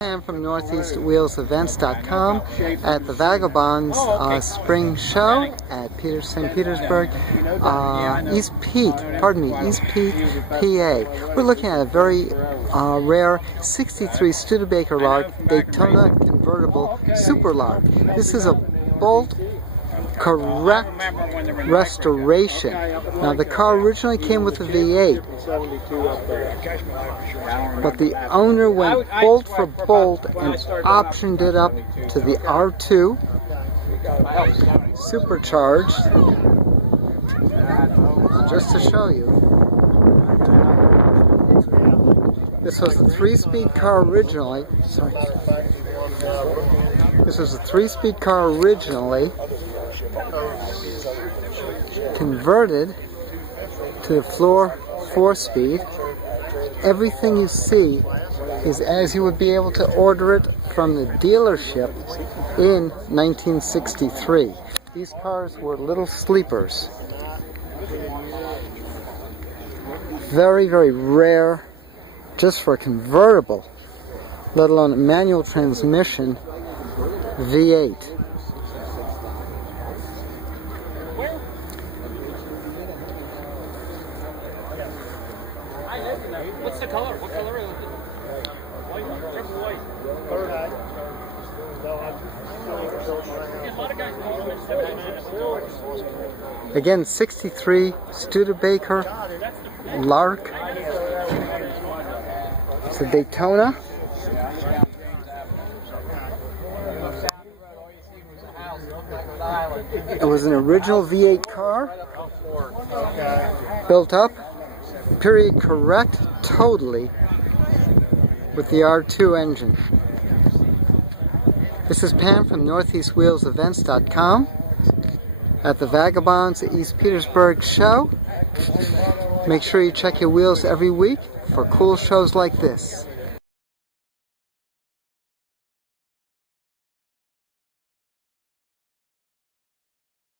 I'm from NortheastWheelsEvents.com at the Vagabonds Spring Show at St. Petersburg, East Pete, PA. We're looking at a very rare 63 Studebaker Lark Daytona Convertible Super Lark. This is a bolt correct restoration. Now the car originally came with a V8, but the owner went bolt for bolt and optioned it up to the R2 supercharged. Just to show you, this was a 3-speed car originally. This was a 3-speed car originally, converted to the floor 4-speed. Everything you see is as you would be able to order it from the dealership in 1963. These cars were little sleepers. Very, very rare just for a convertible, let alone a manual transmission V8. What's the color? What color is it? White, triple white. Third eye. Again, 63 Studebaker Lark. It's a Daytona. It was an original V8 car, built up, period correct, totally, with the R2 engine. This is Pam from NortheastWheelsEvents.com at the Vagabonds East Petersburg show. Make sure you check your wheels every week for cool shows like this.